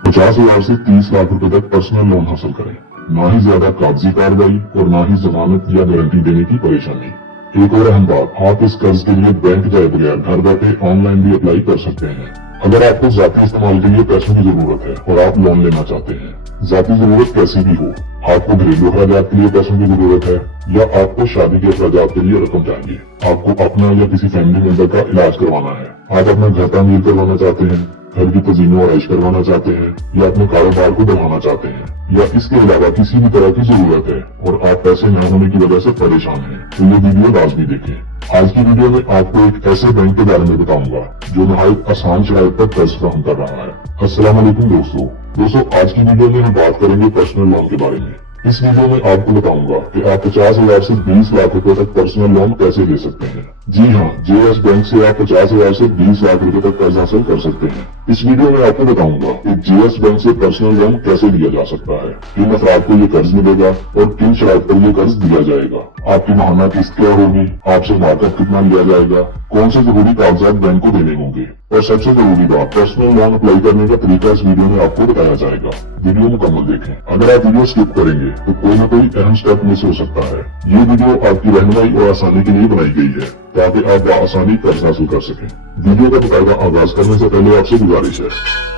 50,000 से 30 लाख रुपए तक पर्सनल लोन हासिल करें। ना ही ज्यादा कागजी कार्रवाई और ना ही जमानत या गारंटी देने की परेशानी। एक और अहम बात, आप इस कर्ज के लिए बैंक जाए बगैर घर बैठे ऑनलाइन भी अप्लाई कर सकते हैं। अगर आपको जाती इस्तेमाल के लिए पैसों की जरूरत है और आप लोन लेना चाहते हैं, जाती जरूरत कैसी भी हो, आपको घरेलू अखराजात के लिए पैसों की जरूरत है या आपको शादी के अखराजात के लिए रकम चाहिए, आपको अपना या किसी फैमिली मेंबर का इलाज करवाना है, आप अपना घर तामीर करवाना चाहते हैं, घर की तजीनो और ऐश करवाना चाहते हैं या अपने कारोबार को बढ़ाना चाहते हैं या इसके अलावा किसी भी तरह की जरूरत है और आप पैसे न होने की वजह से परेशान हैं, तो ये वीडियो लाजमी देखें। आज की वीडियो में आपको एक ऐसे बैंक के बारे में बताऊंगा जो नहायत आसान शराइत पर कर्ज फराहम कर रहा है। अस्सलाम वालेकुम दोस्तों, आज की वीडियो में हम बात करेंगे पर्सनल लोन के बारे में। इस वीडियो में आपको बताऊंगा कि आप 50,000 से 20 लाख रुपए तक पर्सनल लोन कैसे ले सकते हैं। जी हाँ, जेएस बैंक से आप 50,000 से 20 लाख रुपए तक कर्ज हासिल कर सकते हैं। इस वीडियो में आपको बताऊंगा कि जेएस बैंक से पर्सनल लोन कैसे लिया जा सकता है, किन अफराद को ये कर्ज मिलेगा और किन शराइत पर ये कर्ज दिया जाएगा, आपकी माहाना किस्त क्या होगी, आपसे मार्कअप कितना लिया जाएगा, कौन से जरूरी कागजात बैंक को देने होंगे और सबसे जरूरी बात, पर्सनल लोन अप्लाई करने का तरीका इस वीडियो में आपको बताया जाएगा। वीडियो मुकम्मल देखें। अगर आप वीडियो स्किप करेंगे तो कोई न कोई अहम स्टेप मिस हो सकता है। ये वीडियो आपकी रहनुमाई और आसानी के लिए बनाई गई है ताकि आप आसानी कर्ज हासिल कर सकें। वीडियो का बकायदा आगाज करने से पहले आपसे गुजारिश है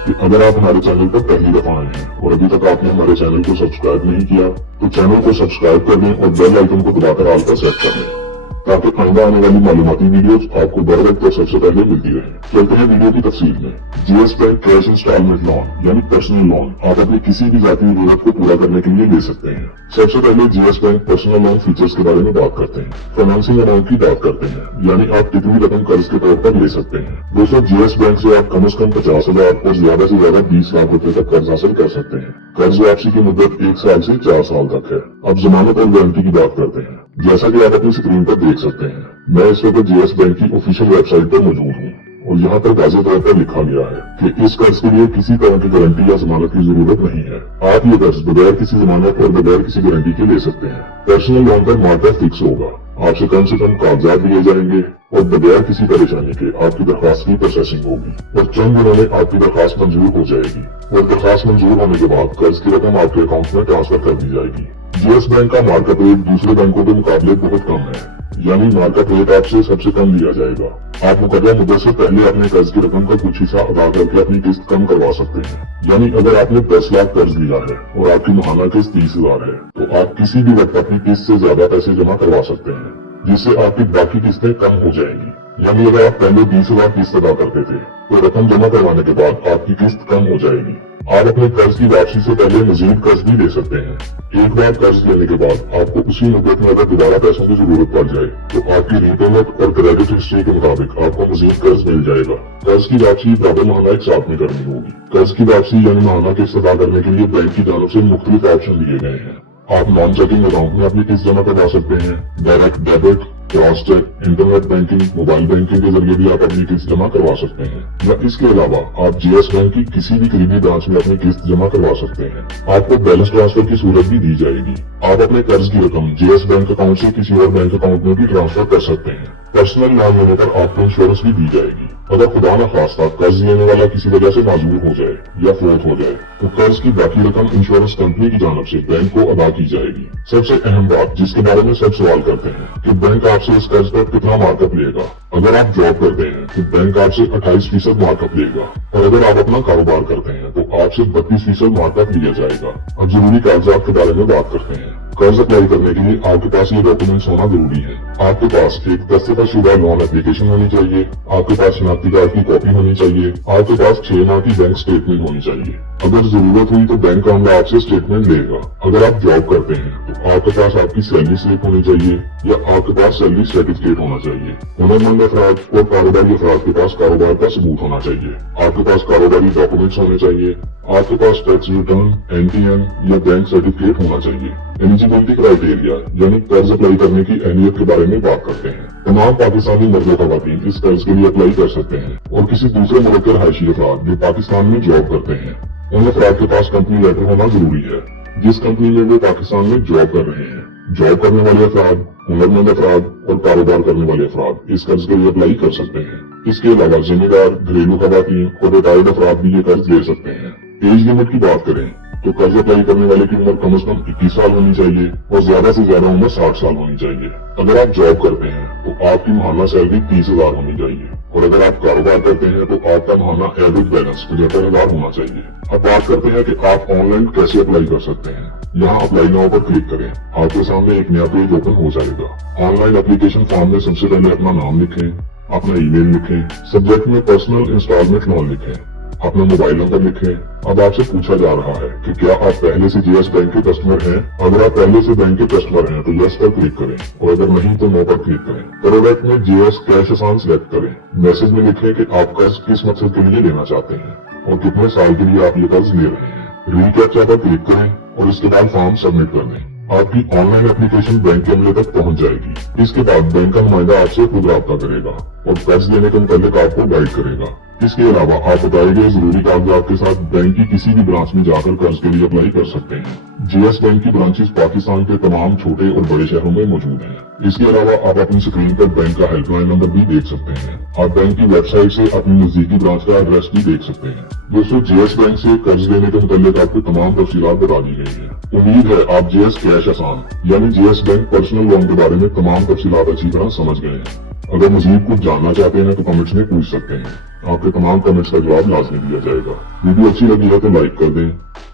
कि अगर आप हमारे चैनल पर पहली दफा आए हैं और अभी तक आपने हमारे चैनल को सब्सक्राइब नहीं किया तो चैनल को सब्सक्राइब कर दें और बेल आइकन को दबाकर ऑल पर सेट कर दें ताकि आइंदा आने वाली मालूमाती वीडियोस आपको बर वक्त और सबसे पहले मिलती रहे। चलते हैं वीडियो की तफसील में। JS bank cash installment loan यानी पर्सनल लोन आप अपनी किसी भी जाती जरूरत को पूरा करने के लिए ले सकते हैं। सबसे पहले JS bank personal loan features के बारे में बात करते हैं। फाइनेंसिंग अमाउंट की बात करते हैं, यानी आप कितनी रकम कर्ज के तौर पर ले सकते हैं। दोस्तों, जेएस बैंक से आप कम से कम 50,000 और ज्यादा से ज्यादा 20 लाख रुपए तक कर्ज हासिल कर सकते हैं। कर्ज वापसी की मुद्दत 1 साल से 4 साल तक है। अब जमानत और गारंटी की बात करते हैं। जैसा कि आप अपनी स्क्रीन पर देख सकते हैं, मैं इस वक्त जेएस बैंक की ऑफिशियल वेबसाइट पर मौजूद हूँ और यहाँ पर वाज़ेह तौर पर लिखा गया है कि इस कर्ज के लिए किसी तरह की गारंटी या जमानत की जरूरत नहीं है। आप ये कर्ज बगैर किसी जमानत और बगैर किसी गारंटी के ले सकते हैं। पर्सनल लोन पर मार्जिन फिक्स होगा, आपसे कम कागजात लिए जाएंगे और बगैर किसी परेशानी के आपकी दरखास्त की प्रोसेसिंग होगी और चंद दिनों में आपकी दरखास्त मंजूर हो जाएगी और दरखास्त मंजूर होने के बाद कर्ज की रकम आपके अकाउंट में ट्रांसफर कर दी जाएगी। जेएस बैंक का मार्कअप रेट दूसरे बैंकों के मुकाबले बहुत कम है, यानी मार्कअप रेट आपसे सबसे कम लिया जाएगा। आप मुकर्रर मुद्दत से पहले अपने कर्ज की रकम का कुछ हिस्सा अदा करके अपनी किस्त कम करवा सकते हैं। यानी अगर आपने 10 लाख कर्ज लिया है और आपकी माहाना किस्त 30,000 है तो आप किसी भी वक्त अपनी किस्त से ज्यादा पैसे जमा करवा सकते हैं, जिससे आपकी बाकी किस्तें कम हो जाएंगी। यानी अगर आप पहले 20,000 किस्त अदा करते थे तो रकम जमा करवाने के बाद आपकी किस्त कम हो जाएगी। आप अपने कर्ज की वापसी से पहले मजीद कर्ज भी ले सकते हैं। एक बार कर्ज लेने के बाद आपको उसी मुद्दत में अगर दोबारा पैसों की जरूरत पड़ जाए तो आपकी रीपेमेंट और क्रेडिट हिस्ट्री के मुताबिक आपको मजीद कर्ज मिल जाएगा। कर्ज की वापसी बराबर माहाना एक साथ में करनी होगी। कर्ज की वापसी यानी माहाना किस्त अदा करने के लिए बैंक की जानब से मुख्तलिफ ऑप्शन दिए गए हैं। आप नॉन चेकिंग अकाउंट में अपनी किस्त जमा करवा सकते हैं, direct debit, cross cheque, internet banking, mobile banking के जरिए भी आप अपनी किस्त जमा करवा सकते हैं या इसके अलावा आप जेएस बैंक की किसी भी करीबी ब्रांच में अपनी किस्त जमा करवा सकते हैं। आपको बैलेंस ट्रांसफर की सूरत भी दी जाएगी। आप अपने कर्ज की रकम जेएस बैंक अकाउंट से किसी और बैंक अकाउंट में भी ट्रांसफर कर सकते हैं। पर्सनल लोन लेने पर आपको इंश्योरेंस भी दी जाएगी। अगर खुदा न खास्ता कर्ज लेने वाला किसी वजह से माजूर हो जाए या फौत हो जाए तो कर्ज की बाकी रकम इंश्योरेंस कंपनी की जानब से बैंक को अदा की जाएगी। सबसे अहम बात जिसके बारे में सब सवाल करते हैं कि बैंक आपसे इस कर्ज पर कितना मार्कअप लेगा। अगर आप जॉब करते हैं तो बैंक आपसे 28% मार्कअप लेगा और अगर आप अपना कारोबार करते हैं तो आपसे 32% मार्कअप लिया जाएगा। अब जरूरी कागजात के बारे में बात करते हैं। कर्ज अप्लाई करने के लिए आपके पास ये डॉक्यूमेंट्स होना जरूरी है। आपके पास एक दस्तखतशुदा लोन एप्लीकेशन होनी चाहिए, आपके पास शनाख्ती कार्ड की कॉपी होनी चाहिए, आपके पास 6 माह की बैंक स्टेटमेंट होनी चाहिए। अगर जरूरत हुई तो बैंक का अमला आपसे स्टेटमेंट लेगा। अगर आप जॉब करते हैं तो आपके पास आपकी सैलरी स्लिप होनी चाहिए या आपके पास सैलरी सर्टिफिकेट होना चाहिए। हुनरमंद अफराद और कारोबारी अफराद के पास कारोबार का सबूत होना चाहिए। आपके पास कारोबारी डॉक्यूमेंट्स होने चाहिए। आपके पास टैक्स रिटर्न, एनटीएन या बैंक सर्टिफिकेट होना चाहिए। एलिजिबिलिटी क्राइटेरिया यानी कर्ज अप्लाई करने की अहमियत के बारे में बात करते हैं। तमाम पाकिस्तानी मर्द व खवातीन इस कर्ज के लिए अप्लाई कर सकते हैं और किसी दूसरे मुल्क के रहायशी अफराद जो पाकिस्तान में जॉब करते हैं उन अफराद के पास कंपनी लेटर होना जरूरी है जिस कंपनी में वे पाकिस्तान में जॉब कर रहे हैं। जॉब करने वाले अफराद, हुनरमंद अफराद और कारोबार करने वाले अफराद इस कर्ज के लिए अप्लाई कर सकते हैं। इसके अलावा जिम्मेदार, घरेलू खवातीन और रिटायर्ड अफराद भी ये कर्ज ले सकते हैं। एज लिमिट की बात करें तो कर्ज अप्लाई करने वाले की उम्र कम से कम 21 साल होनी चाहिए और ज्यादा से ज्यादा उम्र 60 साल होनी चाहिए। अगर आप जॉब करते हैं तो आपकी माहाना सैलरी 30,000 होनी चाहिए और अगर आप कारोबार करते हैं तो आपका माहाना एवरेज बैलेंस 75,000 होना चाहिए। अब बात करते हैं कि आप ऑनलाइन कैसे अप्लाई कर सकते हैं। यहाँ अप्लाई नाउ पर क्लिक करें, आपके सामने एक नया पेज ओपन हो जाएगा। ऑनलाइन एप्लीकेशन फॉर्म में सबसे पहले अपना नाम लिखें, अपना ईमेल लिखें, सब्जेक्ट में पर्सनल इंस्टॉलमेंट लोन लिखें, अपना मोबाइल नंबर लिखें। अब आपसे पूछा जा रहा है कि क्या आप पहले से जीएस बैंक के कस्टमर हैं। अगर आप पहले से बैंक के कस्टमर हैं तो यस पर क्लिक करें और अगर नहीं तो नो पर क्लिक करें। प्रोडक्ट में जीएस कैश आसान सेलेक्ट करें। मैसेज में लिखें कि आप कर्ज किस मकसद के लिए लेना चाहते हैं और कितने साल के लिए आप ये कर्ज ले रहे हैं। रीकैप्चा पर क्लिक करें और इसके बाद फॉर्म सबमिट कर दें। आपकी ऑनलाइन एप्लीकेशन बैंक के अमले तक पहुंच जाएगी। इसके बाद बैंक का नुमाइंदा आपसे खुद राब्ता करेगा और कर्ज लेने के मुताबिक आपको गाइड करेगा। इसके अलावा आप बताए गए जरूरी कागजात के साथ बैंक की किसी भी ब्रांच में जाकर कर्ज के लिए अप्लाई कर सकते हैं। जीएस बैंक की ब्रांचेस पाकिस्तान के तमाम छोटे और बड़े शहरों में मौजूद हैं। इसके अलावा आप अपनी स्क्रीन पर बैंक का हेल्पलाइन नंबर भी देख सकते हैं। आप बैंक की वेबसाइट से अपनी नजदीकी ब्रांच का एड्रेस भी देख सकते हैं। दोस्तों, जीएस बैंक से कर्ज लेने के मुताबिक आपको तमाम तफसीलात बता दी गई है। उम्मीद है आप जीएस कैश आसान यानी जीएस बैंक पर्सनल लोन के बारे में तमाम तफसीलात अच्छी तरह समझ गए हैं। अगर मजीद कुछ जानना चाहते हैं तो कमेंट्स में पूछ सकते हैं। आपके तमाम कमेंट्स का जवाब लाजमी दिया जाएगा। वीडियो अच्छी लगी है तो लाइक कर दें,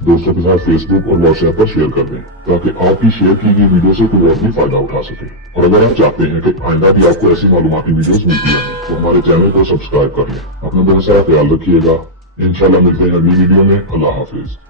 दोस्तों के साथ फेसबुक और व्हाट्सएप पर शेयर कर दें ताकि आपकी शेयर की गई वीडियो से कोई और भी फायदा उठा सके। और अगर आप चाहते हैं कि आइंदा भी आपको ऐसी मालूमाती वीडियोस मिलती रहें तो हमारे चैनल को सब्सक्राइब कर लें। अपना बहुत सारा ख्याल रखिएगा। इंशाल्लाह मिलते हैं अगली वीडियो में। अल्लाह हाफिज।